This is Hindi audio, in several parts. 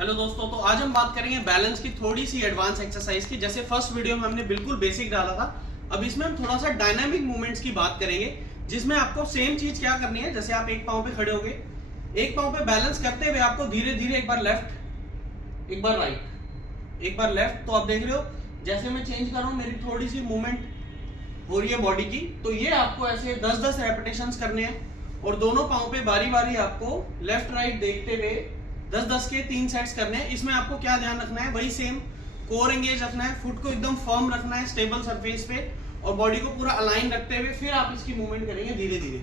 हेलो दोस्तों, तो आज हम बात करेंगे बैलेंस की थोड़ी सी एडवांस एक्सरसाइज की। जैसे फर्स्ट वीडियो में हमने बिल्कुल बेसिक डाला था, अब इसमें हम थोड़ा सा डायनामिक मूवमेंट्स की बात करेंगे, जिसमें आपको सेम चीज क्या करनी है। जैसे आप एक पांव पे खड़े होगे, एक पांव पे बैलेंस करते हुए आपको धीरे धीरे एक बार लेफ्ट, एक बार राइट, एक बार लेफ्ट। तो आप देख रहे हो जैसे मैं चेंज कर रहा हूँ, मेरी थोड़ी सी मूवमेंट हो रही है बॉडी की। तो ये आपको ऐसे 10-10 रेपिटेशंस करने हैं और दोनों पांव पे बारी बारी आपको लेफ्ट राइट देखते हुए 10-10 के 3 सेट्स करने हैं। इसमें आपको क्या ध्यान रखना है, वही सेम कोर एंगेज रखना है, फुट को एकदम फर्म रखना है स्टेबल सरफेस पे और बॉडी को पूरा अलाइन रखते हुए फिर आप इसकी मूवमेंट करेंगे धीरे धीरे।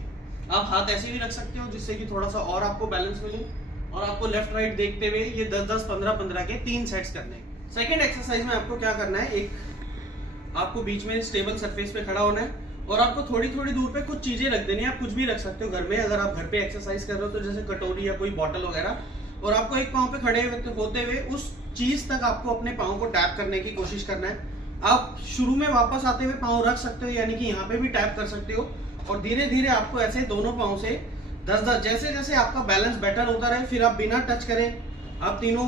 आप हाथ ऐसे भी रख सकते हो जिससे कि थोड़ा सा और आपको बैलेंस मिले। और आपको लेफ्ट राइट देखते हुए ये 10-10, 15-15 के 3 सेट्स करने हैं। सेकेंड एक्सरसाइज में आपको क्या करना है, एक आपको बीच में स्टेबल सरफेस पे खड़ा होना है और आपको थोड़ी थोड़ी दूर पे कुछ चीजें रख देनी है। आप कुछ भी रख सकते हो घर में, अगर आप घर पे एक्सरसाइज कर रहे हो तो जैसे कटोरी या कोई बॉटल वगैरह। और आपको एक पांव पे खड़े होते हुए उस चीज तक आपको अपने पांव को टैप करने की कोशिश करना है। आप शुरू में वापस आते हुए पांव रख सकते हो, यानी कि यहाँ पे भी टैप कर सकते हो। और धीरे धीरे आपको ऐसे दोनों पांव से 10-10, जैसे जैसे आपका बैलेंस बेटर होता रहे, फिर आप बिना टच करे आप तीनों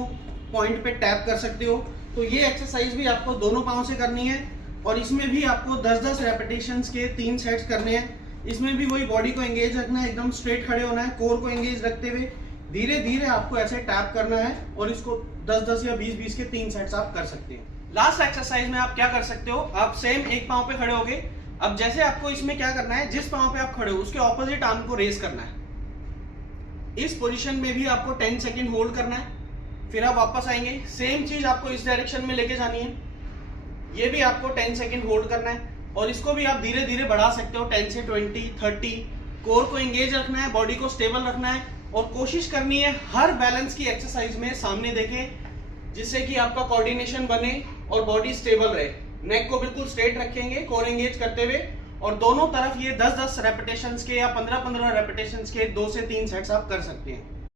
पॉइंट पे टैप कर सकते हो। तो ये एक्सरसाइज भी आपको दोनों पांव से करनी है और इसमें भी आपको 10-10 रेपिटेशंस के 3 सेट्स करने हैं। इसमें भी वही बॉडी को एंगेज रखना है, एकदम स्ट्रेट खड़े होना है, कोर को एंगेज रखते हुए धीरे धीरे आपको ऐसे टैप करना है और इसको 10-10 या 20-20 के 3 सेट्स आप कर सकते हैं। लास्ट एक्सरसाइज में आप क्या कर सकते हो, आप सेम एक पांव पे खड़े होगे। अब जैसे आपको इसमें क्या करना है, जिस पांव पे आप खड़े हो उसके ऑपोजिट आर्म को रेस करना है। इस पोजीशन में भी आपको 10 सेकेंड होल्ड करना है, फिर आप वापस आएंगे। सेम चीज आपको इस डायरेक्शन में लेके जानी है, ये भी आपको 10 सेकेंड होल्ड करना है और इसको भी आप धीरे धीरे बढ़ा सकते हो 10 से 20, 30। कोर को एंगेज रखना है, बॉडी को स्टेबल रखना है और कोशिश करनी है हर बैलेंस की एक्सरसाइज में सामने देखें, जिससे कि आपका कोऑर्डिनेशन बने और बॉडी स्टेबल रहे। नेक को बिल्कुल स्ट्रेट रखेंगे कोर एंगेज करते हुए और दोनों तरफ ये 10-10 रेपिटेशंस के या 15-15 रेपिटेशंस के 2 से 3 सेट्स आप कर सकते हैं।